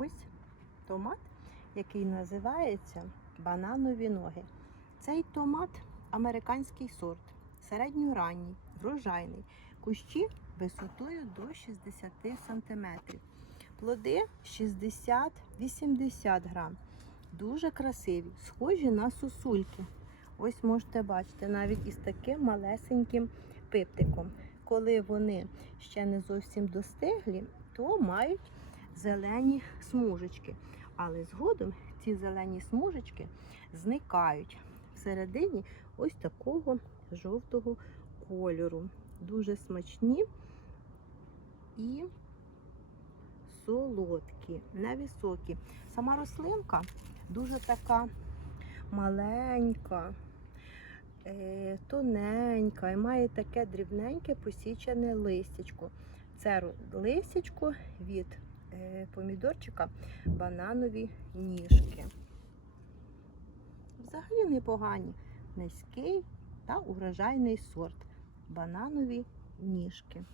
Ось томат, який називається бананові ноги. Цей томат американський сорт, середньоранній, врожайний. Кущі висотою до 60 см. Плоди 60-80 грам. Дуже красиві, схожі на сосульки. Ось можете бачити, навіть із таким малесеньким пиптиком. Коли вони ще не зовсім достиглі, то мають зелені смужечки. Але згодом ці зелені смужечки зникають всередині ось такого жовтого кольору. Дуже смачні і солодкі, невисокі. Сама рослинка дуже така маленька, е, тоненька і має таке дрібненьке посічене листячко. Це листячко від помідорчика бананові ніжки. Взагалі непогані, низький та урожайний сорт бананові ніжки.